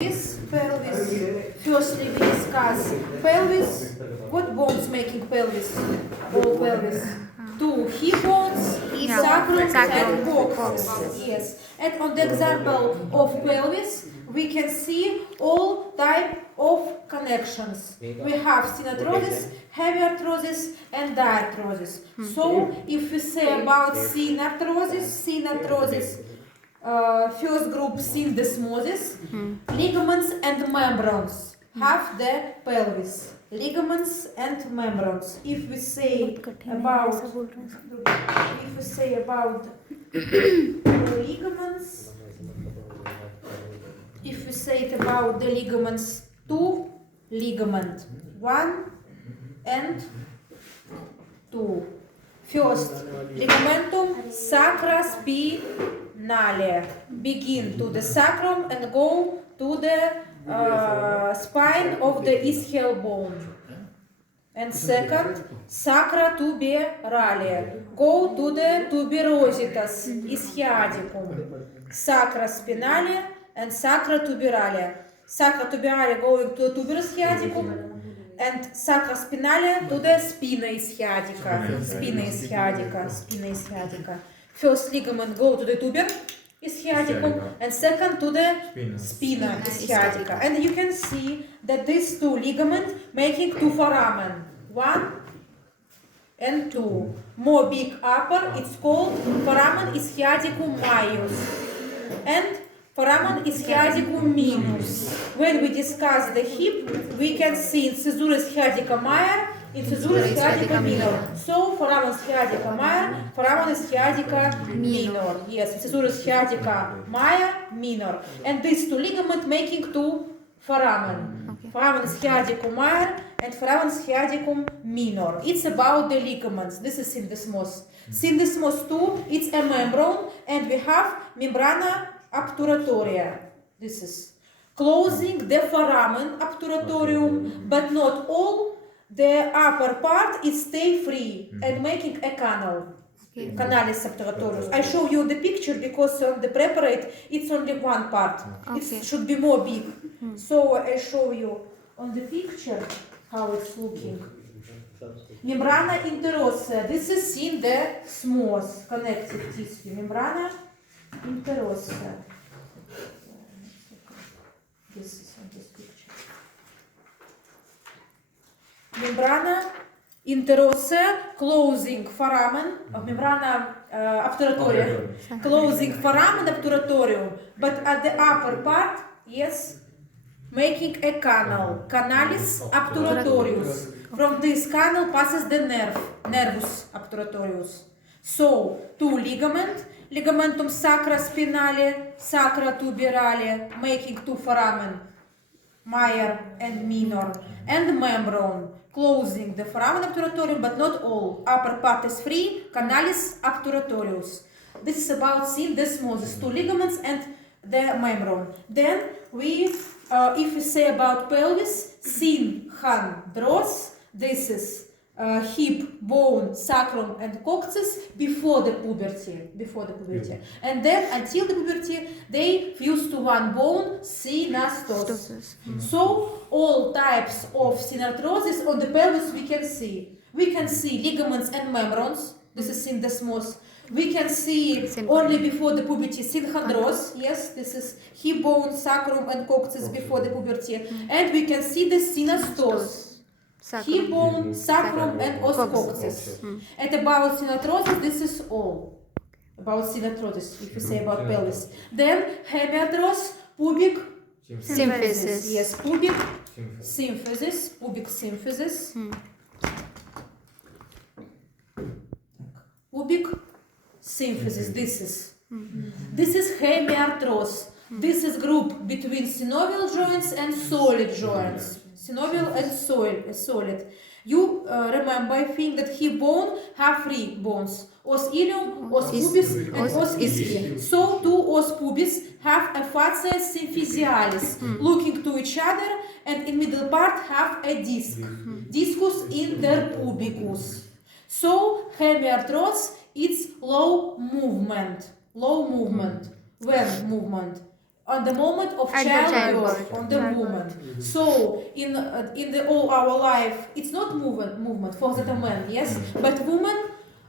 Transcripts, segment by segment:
Pelvis. Firstly, we discuss pelvis. What bones making pelvis? All pelvis. Two hip bones, sacrum and coccyx. Yes. And on the example of pelvis, we can see all type of connections. We have synarthrosis, hemiarthrosis, and diarthrosis. So, if we say about synarthrosis, first group syndesmosis, ligaments and membranes have the pelvis. Ligaments and membranes. If we say about ligaments, if we say it about the ligaments, two ligament, one and two. First, ligamentum sacrospinale begin to the sacrum and go to the spine of the ischial bone. And second, sacrotuberale go to the tuberositas ischiadicum. Sacrospinale and sacrotuberale. Sacrotuberale going to the tuberous ischiadicum and sacrospinale to the spina ischiadica. Spina ischiadica. First ligament go to the tuber ischiadicum and second to the spina ischiadica. And you can see that these two ligaments making two foramen. One and two. More big upper, it's called foramen ischiadicum majus and foramen ischiadicum minus. When we discuss the hip, we can see incisura ischiadica major, incisura ischiadica minor. So foramen ischiadica major, foramen ischiadica minor. Yes, incisura ischiadica major, minor. And these two ligaments making two foramen. Foramen ischiadicum major and foramen ischiadicum minor. It's about the ligaments. This is syndesmos. Syndesmos 2, it's a membrane, and we have membrana obturatoria. This is closing the foramen obturatorium, but not all. The upper part is stay free and making a canal. Canalis obturatorius. I show you the picture because on the preparate it's only one part. It should be more big. So I show you on the picture how it's looking. Membrana interossea. This is in the smooth connective tissue. Membrana interossea. This is on this picture. Membrana interossea closing foramen of membrana obturatorium, closing foramen obturatorium, but at the upper part, yes, making a canal, canalis obturatorius. From this canal passes the nerve, nervus obturatorius. So, two ligament, ligamentum sacrospinale, sacrotuberale, making two foramen, major and minor, and membrane, closing the foramen obturatorium, but not all. Upper part is free, canalis obturatorius. This is about syndesmosis, two ligaments and the membrane. Then we, if we say about pelvis, synchondros, this is hip, bone, sacrum, and coccyx before the puberty. And then until the puberty, they fuse to one bone, synastosis. So all types of synarthrosis on the pelvis we can see. We can see ligaments and membranes. This is syndesmos. We can see only before the puberty synchondros. Yes, this is hip, bone, sacrum, and coccyx before the puberty. And we can see the synastos. Hip bone, sacrum, and os coccyx. And about synarthrosis, this is all. About synarthrosis, if you say about pelvis. Then hemiarthros, pubic symphysis. Yes, pubic symphysis. Pubic symphysis. Pubic symphysis. This is hemiarthros. This is group between synovial joints and solid joints. Synovial and solid. You remember, I think that hip bone have three bones: os ilium, os pubis, and os ischi. So two os pubis have a fascia symphysialis, looking to each other, and in middle part have a disc, discus interpubicus. So hemiarthros, it's low movement. When movement? on the moment of At the childbirth, childbirth. on the woman. So in the all our life, it's not movement for the man, yes, but woman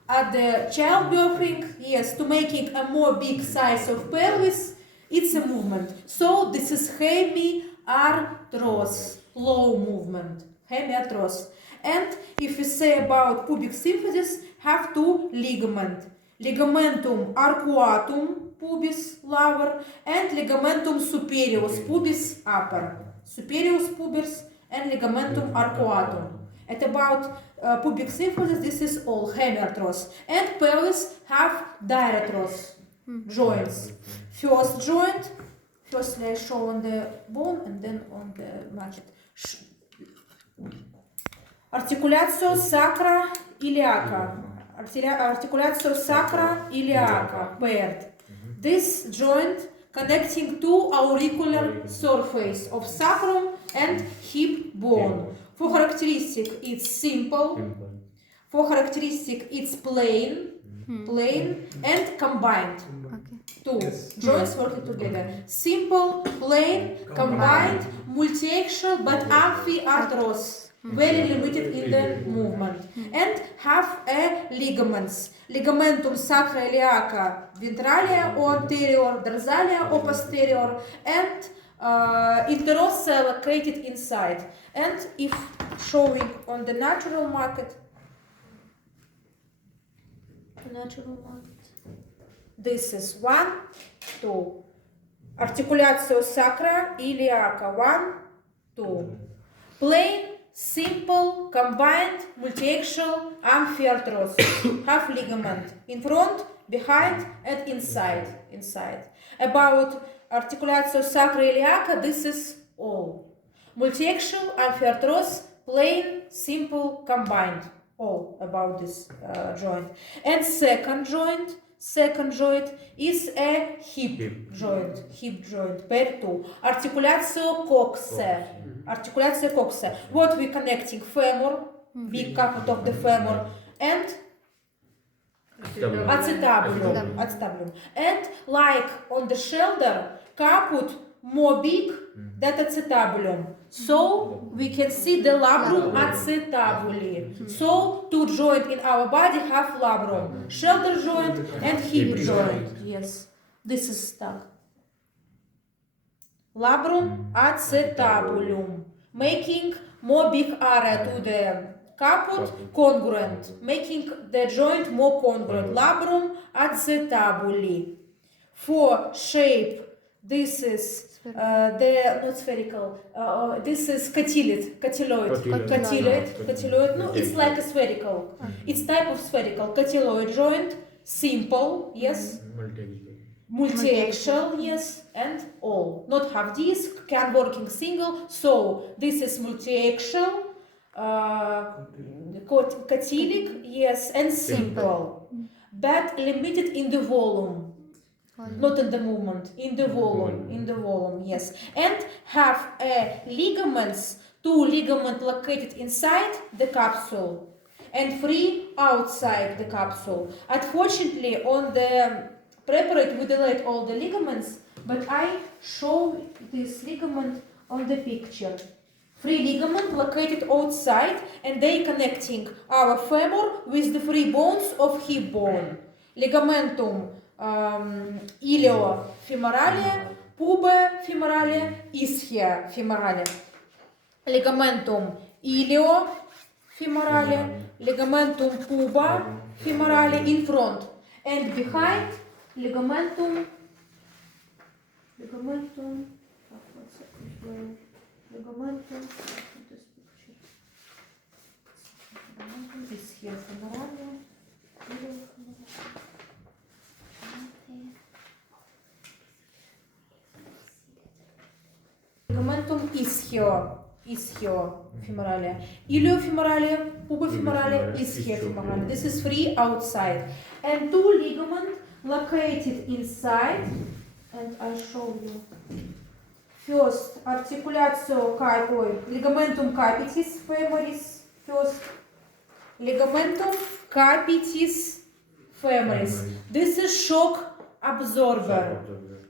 at the childbirthing, yes, to making a more big size of pelvis, it's a movement. So this is hemiarthros, low movement, hemiarthros. And if we say about pubic symphysis, have two ligament, ligamentum arcuatum pubis lower and ligamentum superius pubis upper, superius pubis and ligamentum arcuatum. At about pubic symphysis, this is all hemiarthros. And pelvis have diarthros joints. First joint, firstly I show on the bone and then on the margin. Articulatio sacra iliaca. Articulatio sacra iliaca paired. This joint connecting to auricular surface of sacrum and hip bone. For characteristic, it's simple. For characteristic, it's plain and combined. Two joints working together. Simple, plain, combined, multi-axial, but amphiarthros. Very limited in the movement. And have a ligaments. Ligamentum sacra iliaca ventralia or anterior, dorsalia or posterior, and interosseous located inside. And if showing on the natural market, this is 1, 2. Articulatio sacra iliaca 1, 2. Plain, simple, combined, multi-axial, amphiarthros. Have ligament in front, behind, and inside. About articulatio sacra iliaca, this is all. Multi-axial, amphiarthros, plain, simple, combined. All about this joint. And second joint is a hip joint, pair 2. Articulatio coxae. What we connecting? Femur, big caput of the femur, and acetabulum. And like on the shoulder, caput more big than acetabulum. So we can see the labrum acetabuli. So two joints in our body have labrum, shoulder joint and hip joint. Yes, this is stuck. Labrum acetabulum, making more big area to the caput congruent, making the joint more congruent. Labrum acetabuli. For shape, this is not spherical. This is cotyloid. No, it's like a spherical. It's type of spherical cotyloid joint. Simple, yes. Multi-axial, yes, and all. Not half disc, can working single. So this is multi-axial, cotylic, yes, and simple, but limited in the volume. Not in the movement, in the volume, yes. And have ligaments, two ligaments located inside the capsule and 3 outside the capsule. Unfortunately, on the preparate we delete all the ligaments, but I show this ligament on the picture. 3 ligaments located outside and they connecting our femur with the 3 bones of hip bone. Ligamentum iliofemoralia, pubofemoralia, ischiofemoralia. Ligamentum iliofemoralia, ligamentum pubofemoralia in front, and behind ligamentum ischiofemoralia. Ligamentum ischiofemoralia, iliofemoralia, pubofemoralia, ischiofemoralia. This is 3 outside, and 2 ligaments located inside. And I show you. First, articulatio ligamentum capitis femoris. First, ligamentum capitis femoris. This is shock absorber.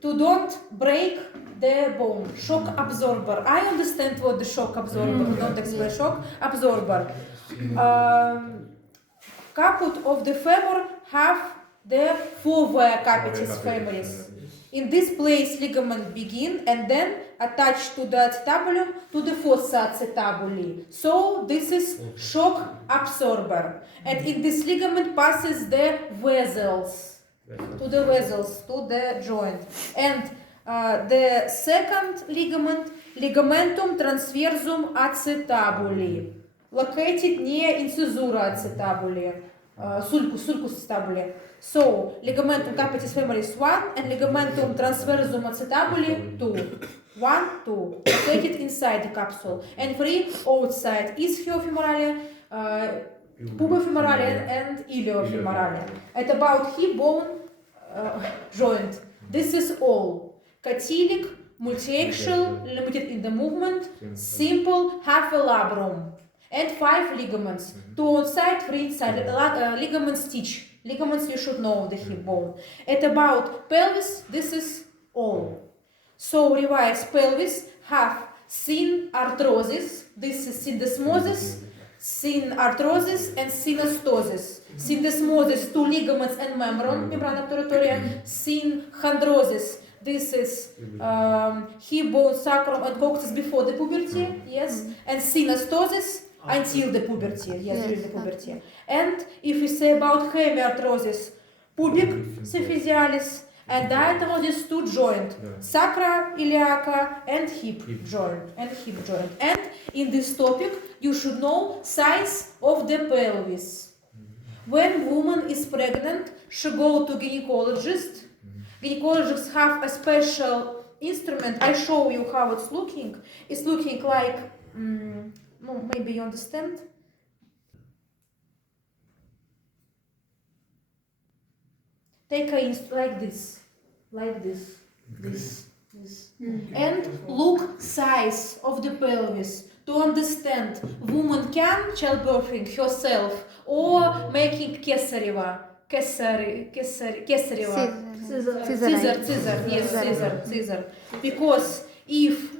To don't break the bone. Shock absorber. I understand what the shock absorber. Don't explain shock absorber. Caput of the femur have the fovea capitis femoris. In this place, ligament begin and then attach to the acetabulum to the fossa acetabuli. So this is shock absorber. And in this ligament passes the vessels to the joint. And the second ligament, ligamentum transversum acetabuli, located near incisura acetabuli, sulcus acetabuli. So, ligamentum capitis femoris 1 and ligamentum transversum acetabuli 2. 1, 2, located inside the capsule. And 3 outside ischiofemoralia, pubofemoralia and iliofemoralia. At about hip bone joint. This is all. Catilic, multiaxial, limited in the movement, simple, half a labrum. And 5 ligaments. 2 outside, 3 inside. Ligament stitch. Ligaments you should know the hip bone. At about pelvis, this is all. So revise pelvis have synarthrosis. This is syndesmosis, synarthrosis and synostosis. Syndesmosis, 2 ligaments and membrana obturatoria. Synchondrosis. This is hip bone, sacrum and coccyx before the puberty. Yes. And synostosis until the puberty, during the puberty. And if we say about hemiarthrosis, pubic symphysialis, and diarthrosis, 2 joint, sacra iliaca and hip joint. And in this topic, you should know size of the pelvis. When woman is pregnant, she go to gynecologist. Gynecologists have a special instrument. I show you how it's looking. It's looking like. Maybe you understand. Take a like this, this. And look size of the pelvis to understand woman can childbirthing herself or making Kesareva. Scissor. Because if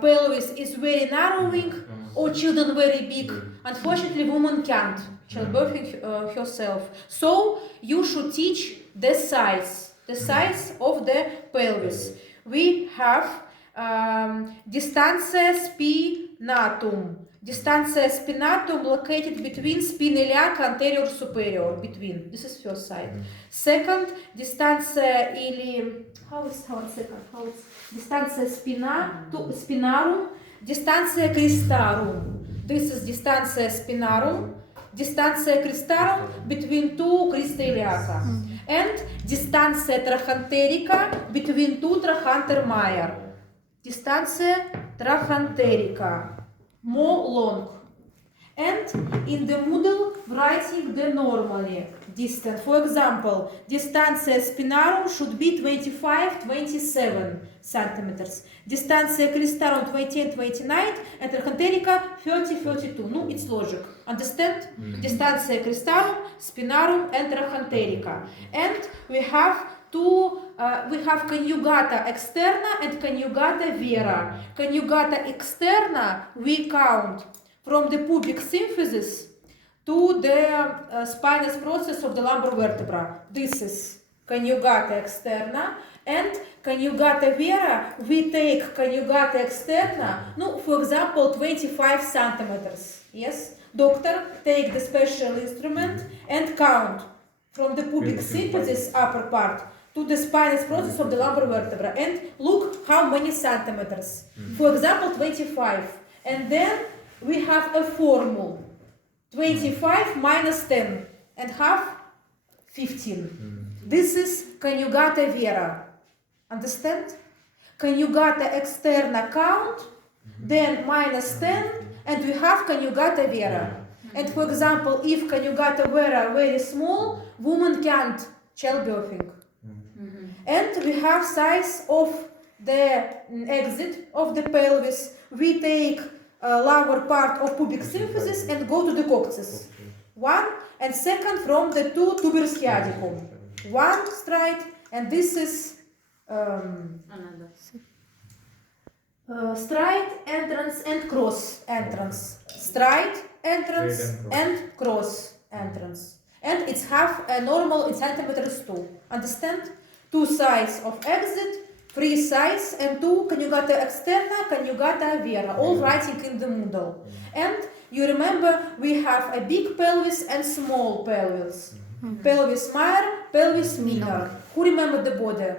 pelvis is very narrowing or children very big, unfortunately woman can't childbirthing herself. So you should teach the size of the pelvis. We have distantia spinatum. Distantia spinatum located between spina iliaca anterior superior. Between. This is first side. Second, distantia distantia spinarum, distantia cristarum. This is distantia spinarum, distantia cristarum between 2 crista iliaca. And distantia trachanterica between 2 trachanter major. Distantia trachanterica, more long. And in the middle, writing the normally distance. For example, distantia spinarum should be 25-27 centimeters. Distantia cristarum 28-29 and trachanterica 30-32. No, it's logic. Understand? Distantia cristarum, spinarum and trachanterica. And we have conjugata externa and conjugata vera. Conjugata externa we count from the pubic symphysis to the spinous process of the lumbar vertebra. This is conjugata externa. And conjugata vera, we take conjugata externa, for example, 25 centimeters. Yes? Doctor take the special instrument and count from the pubic symphysis upper part to the spinous process of the lumbar vertebra. And look how many centimeters. For example, 25. And then we have a formula. 25 minus 10 and half 15. This is conjugata vera. Understand? Conjugata externa count, then minus 10, and we have conjugata vera. And for example, if conjugata vera very small, woman can't childbirthing. And we have size of the exit of the pelvis. We take lower part of pubic symphysis and go to the coccyx. 1 and second from the 2 tuberous sciaticum. 1 straight, and this is Straight entrance and cross entrance. Straight entrance and cross entrance. And it's have a normal in centimeters too. Understand? 2 sides of exit, 3 sides, and 2 coniugata externa, coniugata vera. All writing in the middle. And you remember we have a big pelvis and small pelvis. Pelvis major, pelvis minor. Who remember the body?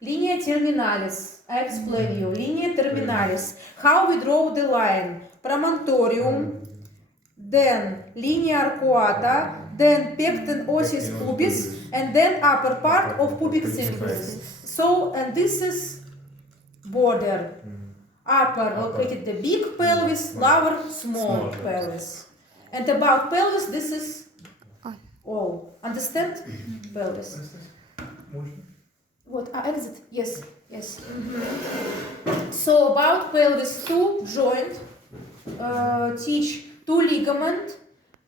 Linea terminalis. I explain you. Linea terminalis. How we draw the line? Promontorium, then linea arcuata, then pecten ossis pubis, and then upper part of pubic symphysis. So, and this is border. Upper located the big pelvis, lower small pelvis. And about pelvis, this is all. Understand? Pelvis. What? Exit? Yes, yes. So about pelvis 2 joint, teach 2 ligament,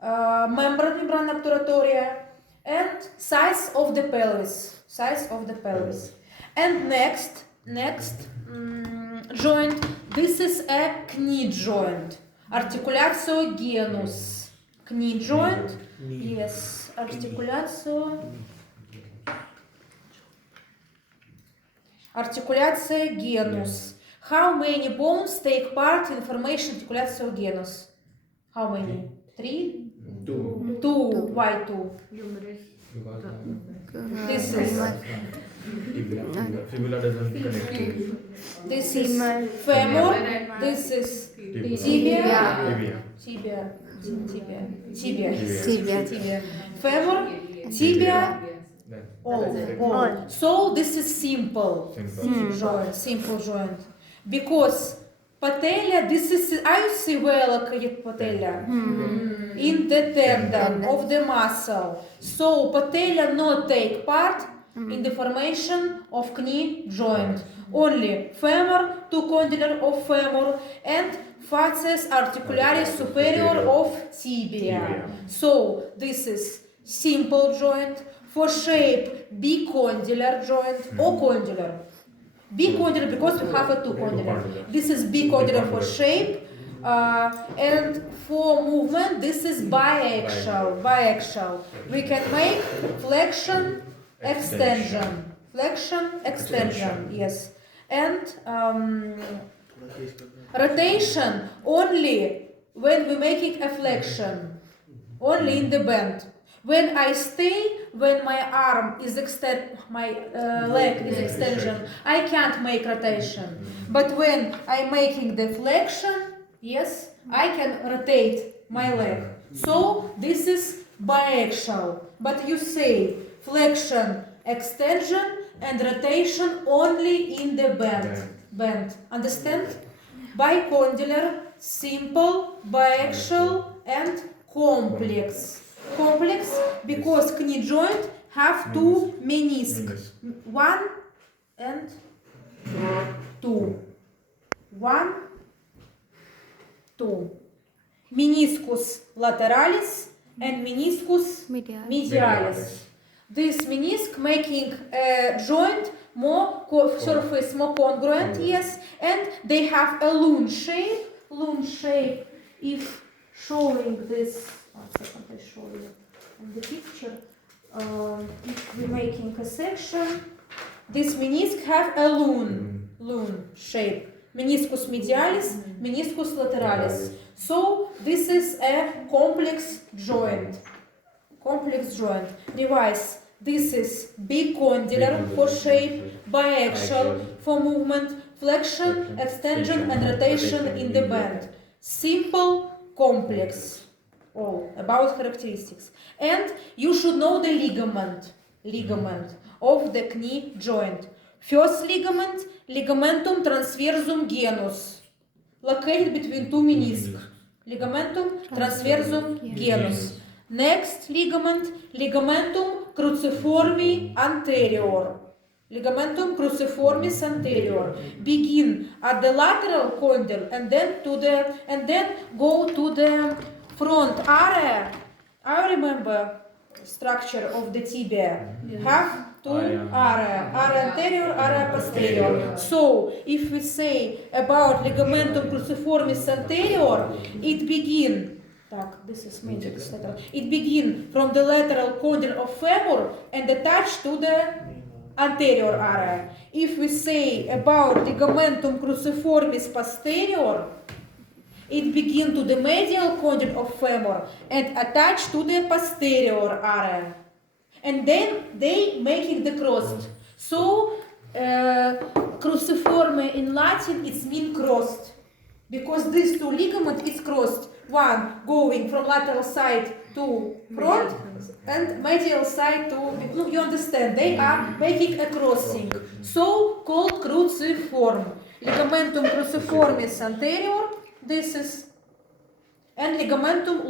membrana obturatoria, and size of the pelvis. Size of the pelvis. And next joint, this is a knee joint. Articulatio genus. Knee joint. Yes, articulatio. Articulatio genus. How many bones take part in formation articulatio genus? How many? 3? 2. Why 2? This is Fibula doesn't connect. this is femur. This is tibia. Tibia. Femur, tibia. All. So this is simple joint. Because patella, this is, I see where located patella. In the tendon of the muscle. So patella not take part in the formation of knee joint. Only femur, 2 condylar of femur, and facies articularis superior of tibia. So this is simple joint. For shape, bicondylar joint or condylar. Bicondylar because we have a 2 condylar. This is bicondylar for shape. And for movement, this is biaxial. We can make flexion, extension. Yes. And rotation only when we're making a flexion, only in the bend. When I stay, when my arm is my leg is extension, I can't make rotation. But when I'm making the flexion, yes, I can rotate my leg. So this is biaxial. But you say flexion, extension, and rotation only in the bend. Understand? Bicondylar, simple, biaxial, and complex. Complex because knee joint have 2 meniscs. 1 and 2. 1, 2. Meniscus lateralis and meniscus medialis. This menisc making a joint more surface more congruent, yes, and they have a lune shape. If showing this. 1 second, I show you in the picture. If we're making a section, this menisc have a lune shape. Meniscus medialis, meniscus lateralis. So this is a complex joint. Revise. This is bicondylar for shape, biaxial for movement, flexion, extension, and rotation in the bend. Simple, complex. All about characteristics. And you should know the ligament of the knee joint. First ligament, ligamentum transversum genus, located between 2 menisci. Ligamentum transversum genus. Next ligament, ligamentum cruciformis anterior. Ligamentum cruciformis anterior. Begin at the lateral condyle and then go to the front area. I remember structure of the tibia. Have to area anterior, area posterior. So, if we say about ligamentum cruciformis anterior, it begin. This is it begin from the lateral condyle of femur and attach to the anterior area. If we say about ligamentum cruciformis posterior, it begin to the medial condyle of femur and attach to the posterior area. And then they making the crossed. So cruciforme in Latin it's mean crossed, because these two ligaments is crossed. One going from lateral side to front and medial side to. You understand? They are making a crossing. So called cruciform. Ligamentum cruciformis anterior. This is. And ligamentum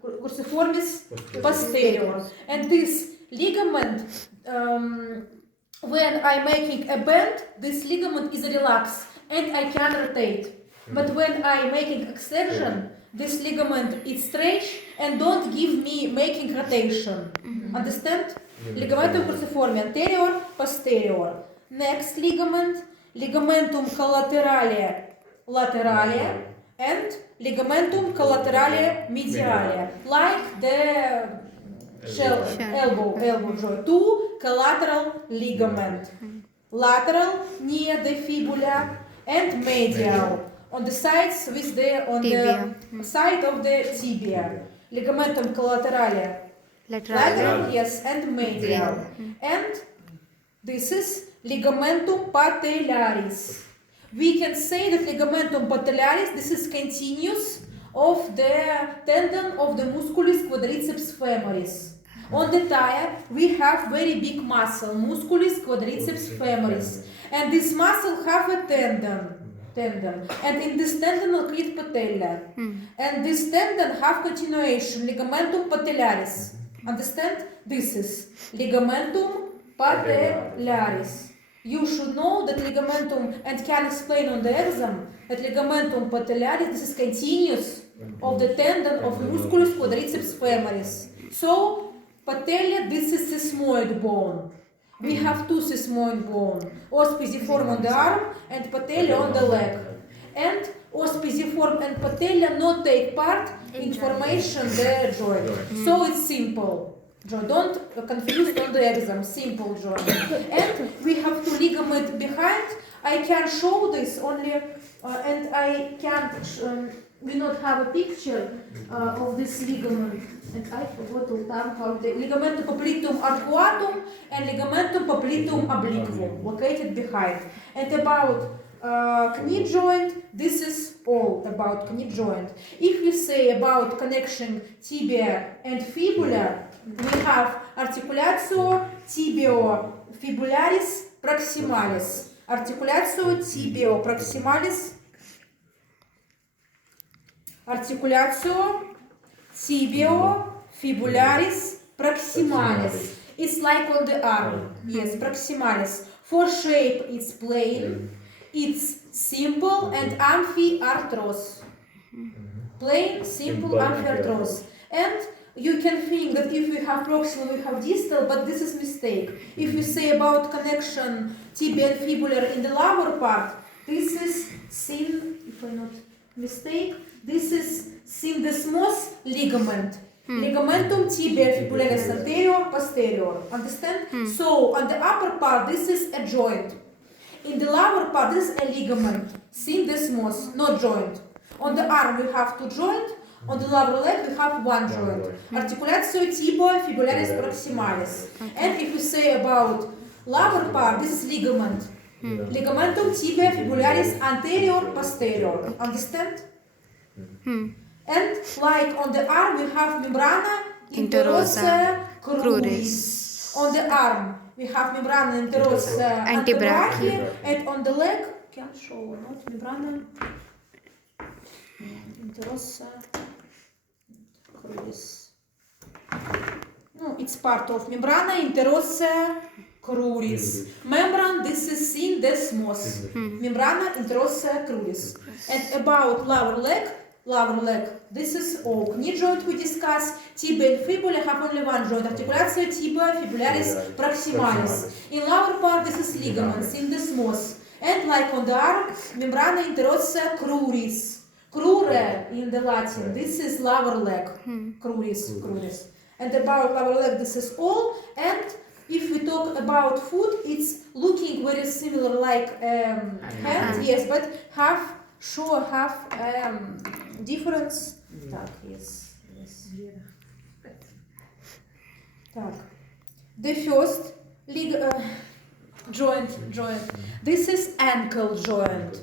cruciformis posterior. And this ligament, when I'm making a bend, this ligament is relaxed and I can rotate. But when I'm making extension, this ligament is stretch and don't give me making rotation. Understand? Ligamentum cruciformis anterior, posterior. Next ligament, ligamentum collaterale laterale and ligamentum collaterale mediale, like the elbow joint. Two collateral ligament, lateral near the fibula and medial on the sides with the the side of the tibia. Ligamentum collaterale lateral, yes, and medial. And this is ligamentum patellaris. We can say that ligamentum patellaris, this is continuous of the tendon of the musculus quadriceps femoris. On the thigh, we have very big muscle, musculus quadriceps femoris. And this muscle have a tendon. And in this tendon occlude patella. And this tendon have continuation, ligamentum patellaris. Understand? This is ligamentum patellaris. You should know that ligamentum, and can explain on the exam, that ligamentum patellaris, this is continuous of the tendon of musculus quadriceps femoris. So, patella, this is sesamoid bone. We have two sesamoid bone, os pisiform on the arm and patella on the leg. And os pisiform and patella not take part in formation the joint. So it's simple. Don't confuse on the exam, simple joint. And we have two ligaments behind. I can show this only, and I can't, we not have a picture of this ligament. And I forgot to tell how the ligamentum popliteum arcuatum and ligamentum popliteum obliquum located behind. And about knee joint, this is all about knee joint. If we say about connection tibia and fibula, we have articulatio tibio-fibularis proximalis. Articulatio tibio-proximalis. Articulatio tibio-fibularis proximalis. It's like on the arm. Yes, proximalis. For shape, it's plain. It's simple and amphiarthros. Plain, simple, amphiarthros. And you can think that if we have proximal, we have distal, but this is mistake. If we say about connection tibia and fibular in the lower part, this is if I'm not mistake, this is syndesmos ligament. Ligamentum tibia fibularis anterior, posterior. Understand? So on the upper part, this is a joint. In the lower part, this is a ligament. Syndesmos, not joint. On the arm, we have two joints. On the lower leg, we have one joint. Articulatio tibio-fibularis proximalis. And if we say about lower part, this is ligament. Ligamentum tibio-fibularis anterior-posterior. Understand? And like on the arm, we have membrana interossa cruris. On the arm, we have membrana interossa antebrachia. And on the leg, can show or not, membrana interossa cruris. No, it's part of membrana interossa cruris. Membrane, this is syndesmos. Membrana interossa cruris. And about lower leg, lower leg. This is oak. Knee joint we discuss. Tibia and fibula have only one joint. Articulatio tibia fibularis proximalis. In lower part, this is ligaments, syndesmos. And like on the arm, membrana interossea cruris. Crure in the Latin. This is lower leg. Cruris. And about lower leg, this is all. And if we talk about foot, it's looking very similar like hand, yes, but have difference. Так, yes. Так. The first joint. This is ankle joint.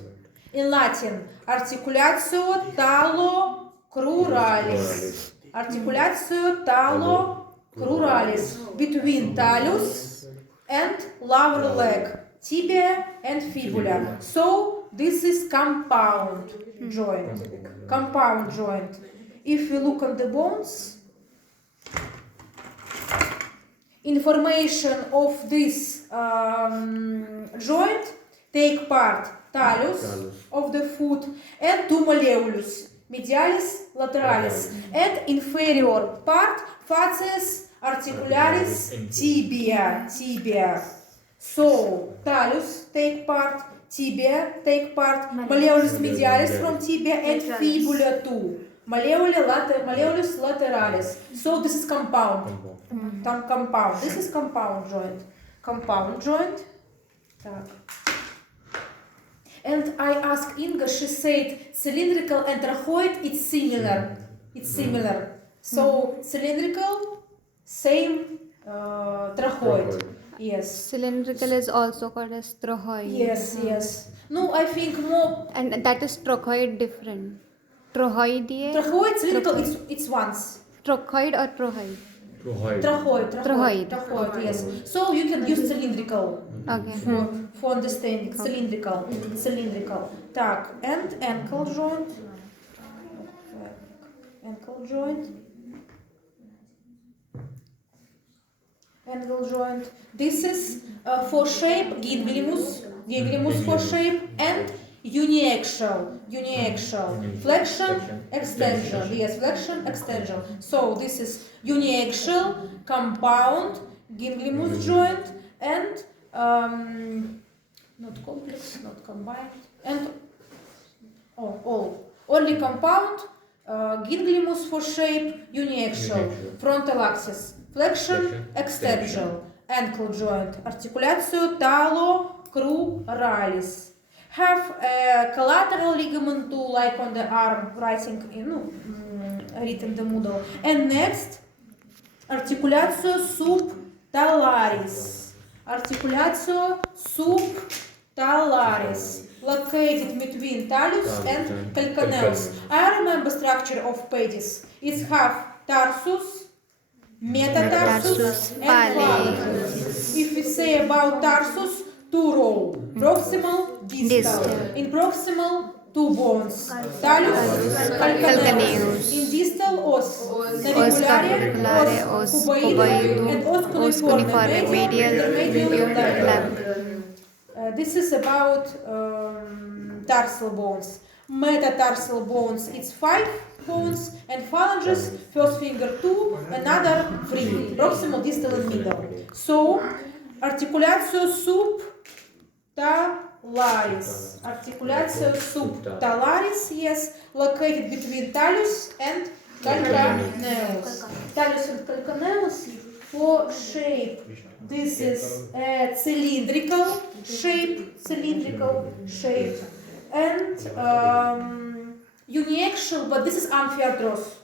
In Latin, articulatio talocruralis. Articulatio talocruralis. Between talus and lower leg, tibia and fibula. So this is compound joint. Compound joint. If we look at the bones, information of this joint take part talus of the foot and two malleolus, medialis, lateralis, and inferior part facies articularis tibia. So talus take part, tibia take part, malleolus medialis from tibia, and fibula too. Malleolus lateralis. So this is compound. Compound. This is compound joint. Compound joint. Так. And I asked Inga, she said cylindrical and trachoid, it's similar. So cylindrical, same trachoid. Yes. Cylindrical is also called as trochoid. Yes. No, I think more. And that is trochoid different. Trochoidea. Trachoid, cylindrical, it's once. Trochoid or trochoid? Trachoid, yes. So you can use cylindrical. Okay. For understanding. Cylindrical. Так, and ankle joint. Ankle joint. This is for shape, ginglymus for shape, and uniaxial. Flexion, extension. Yes, flexion, extension. So this is uniaxial, compound, ginglymus joint, and not complex, not combined, and all. Only compound, ginglymus for shape, uniaxial, frontal axis, flexion, extension, ankle joint, articulatio talocruralis. Have a collateral ligament too, like on the arm, writing written the middle. And next, articulatio subtalaris. Located between talus and calcaneus. I remember structure of pedis. It's have tarsus, metatarsus, and phalanges. If we say about tarsus, two row, proximal, distal. In proximal, two bones, talus, calcaneus. In distal, os naviculare, os cuboidum, and os cuneiforme, medial labrum. This is about tarsal bones. Metatarsal bones, it's 5 bones, and phalanges, first finger 2, another 3, proximal, distal, and middle. So, articulatio subtalaris, yes, located between talus and calcaneus. Talus and calcaneus for shape. This is a cylindrical shape, and uniaxial, but this is amphiarthros.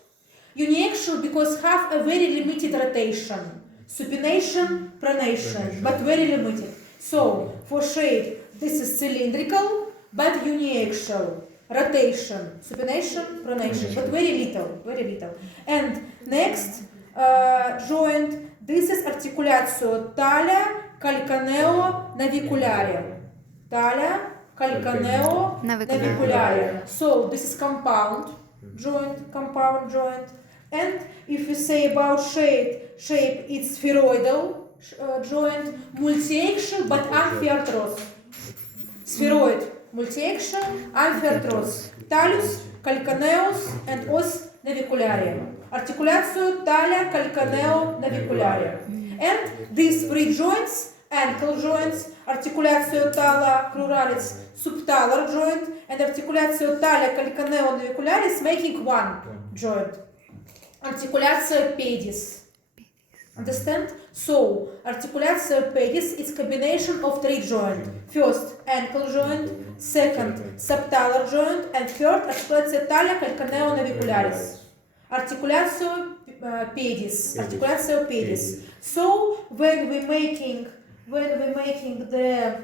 Uniaxial because have a very limited rotation, supination, pronation, but very limited. So for shape, this is cylindrical, but uniaxial, rotation, supination, pronation, but very little. And next joint, this is articulatio talia calcaneo naviculare. So this is compound joint. And if we say about shape it's spheroidal joint, multiaxial but amphiarthros. Spheroid, multiaxial, amphiarthros. Talus, calcaneus and os navicularia. Articulatio talia calcaneo navicularia. And these three joints, ankle joints, articulatio tala cruralis subtalar joint, and articulatio talia calcaneo navicularis making one joint. Articulatio pedis. Understand? So, articulatio pedis is combination of three joints. First, ankle joint, second, subtalar joint, and third, articulatio talia calcaneo navicularis. Articulatio pedis. Articulatio pedis. So, when we're making the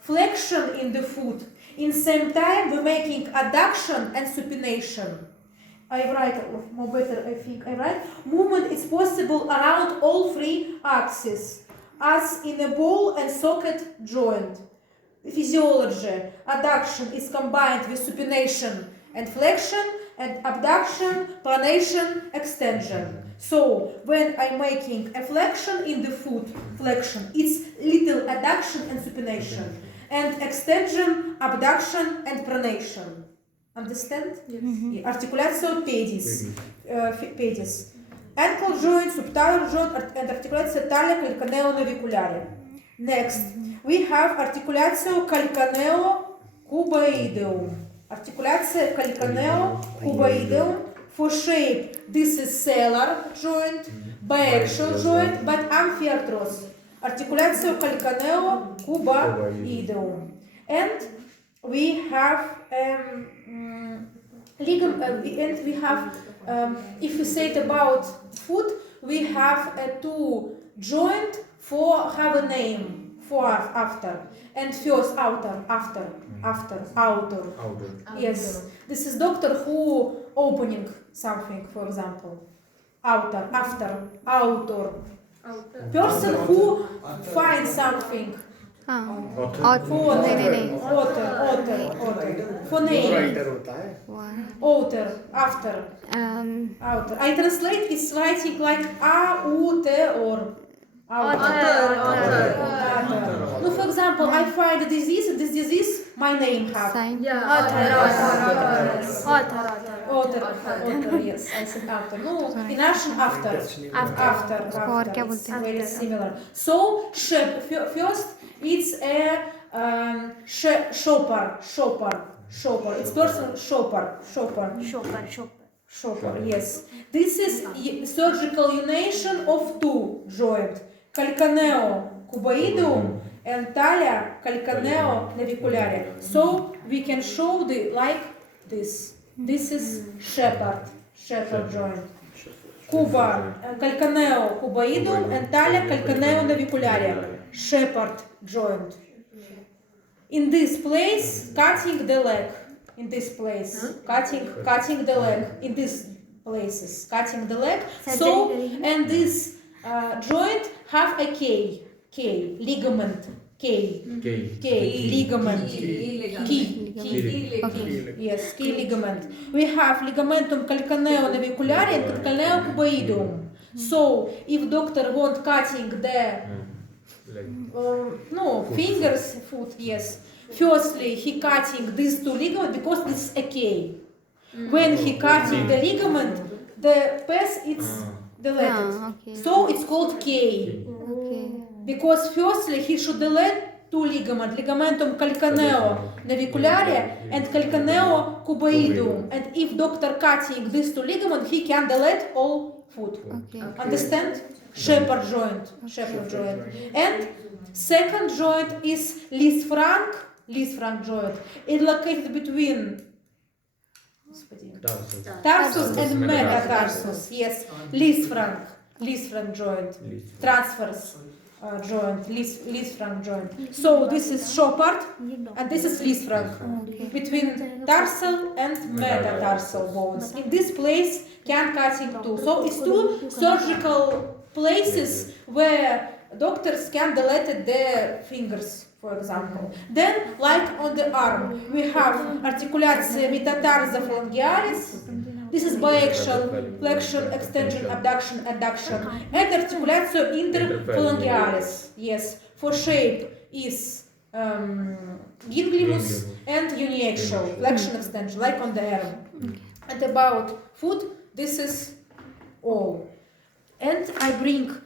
flexion in the foot, in same time we're making adduction and supination. I write more better, I think I write. Movement is possible around all three axes, as in a ball and socket joint. Physiology, adduction is combined with supination and flexion, and abduction, pronation, extension. So when I'm making a flexion in the foot, flexion, it's little adduction and supination, and extension, abduction, and pronation. Understand? Yes. Articulatio pedis. Pedis. Ankle joint, subtalar joint, and articulatio talia calcaneo navicularia. Next, we have articulatio calcaneo cuboideum. Articulatio calcaneo cuboideum. For shape, this is sellar joint, biaxial joint, but amphiarthros. Articulatio calcaneo cuboideum. And we have if we say it about foot, we have two joint for have a name for after, and first outer, after outer. Yes, this is doctor who opening something, for example, outer, after, outer. Person who finds something. Outer. For name. Outer, after. Outer. I translate it's writing like A-U-T or outer. No, for example, I find a disease, and this disease my name have. Outer, yes, I said outer. No, in Russian after. It's very similar. So, first, it's a shopper. It's person shopper. Yes. This is surgical unation of two joints, calcaneo cuboideum and talia calcaneo navicularia. So we can show like this. This is shepherd joint. Calcaneo cuboideum and talia calcaneo navicularia. Shepherd joint. In this place, cutting the leg. In this place, cutting the leg. In these places, cutting the leg. So, and this joint have a K ligament. Ligament. Yes, key ligament. We have ligamentum calcaneo navicularia and calcaneo cuboideum. So, if doctor want cutting the fingers, foot, yes. Firstly, he cutting these two ligaments because it's a K. When he cutting the ligament, the path is deleted. So it's called K. Because firstly, he should delete two ligaments, ligamentum calcaneo navicularia and calcaneo cuboideum. And if doctor cutting these two ligaments, he can delete all foot. Understand? Shepherd joint. And second joint is Lisfranc joint. It's located between tarsus and metatarsus. Yes, Lisfranc joint. Transverse joint. Lisfranc joint. So this is Chopard and this is Lisfranc. Between tarsal and metatarsal bones. In this place can cutting too. So it's two surgical places where doctors can delete their fingers, for example. Then, like on the arm, we have articulatio metatarsa phalangealis. This is biaxial, flexion, extension, abduction, adduction, and articulatio interphalangealis. Yes, for shape is Ginglymus and uniaxial, Uniaxial. flexion extension, like on the arm. And about foot, this is all. And I bring,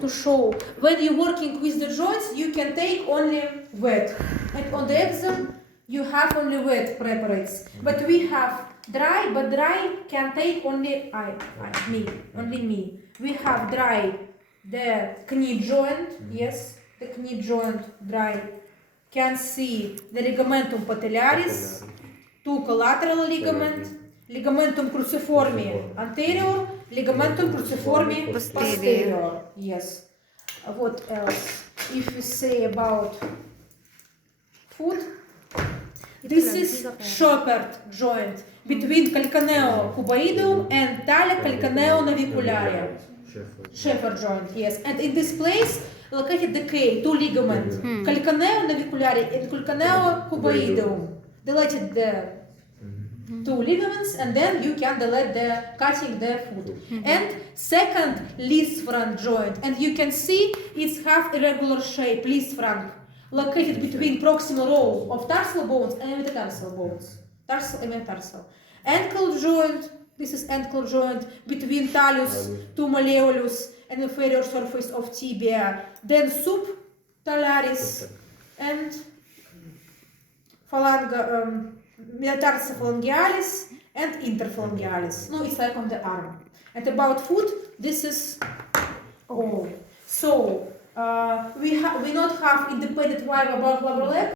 to show, when you're working with the joints, you can take only wet. And on the exam, you have only wet preparates. But we have dry, but dry can take only me. We have dry, the knee joint, yes, the knee joint dry. Can see the ligamentum patellaris, two collateral ligament, ligamentum cruciforme anterior, ligamentum cruciforme posterior. Yes. What else? If we say about foot, this is shepherd joint between calcaneo cuboidum and talia calcaneo navicularia. Shepherd joint, yes. And in this place, located the K, two ligaments, calcaneo navicularia and calcaneo cuboidum. Deleted the two ligaments, and then you can delete the cutting the foot. And second Lisfranc joint, and you can see it's have irregular shape, Lisfranc, located between proximal row of tarsal bones and metatarsal bones, tarsal and metatarsal. Ankle joint, this is ankle joint between talus to malleolus and inferior surface of tibia, then subtalaris and metatarsophalangealis and interphalangealis. No, it's like on the arm. And about foot, this is all. So we not have independent vibe about lower leg.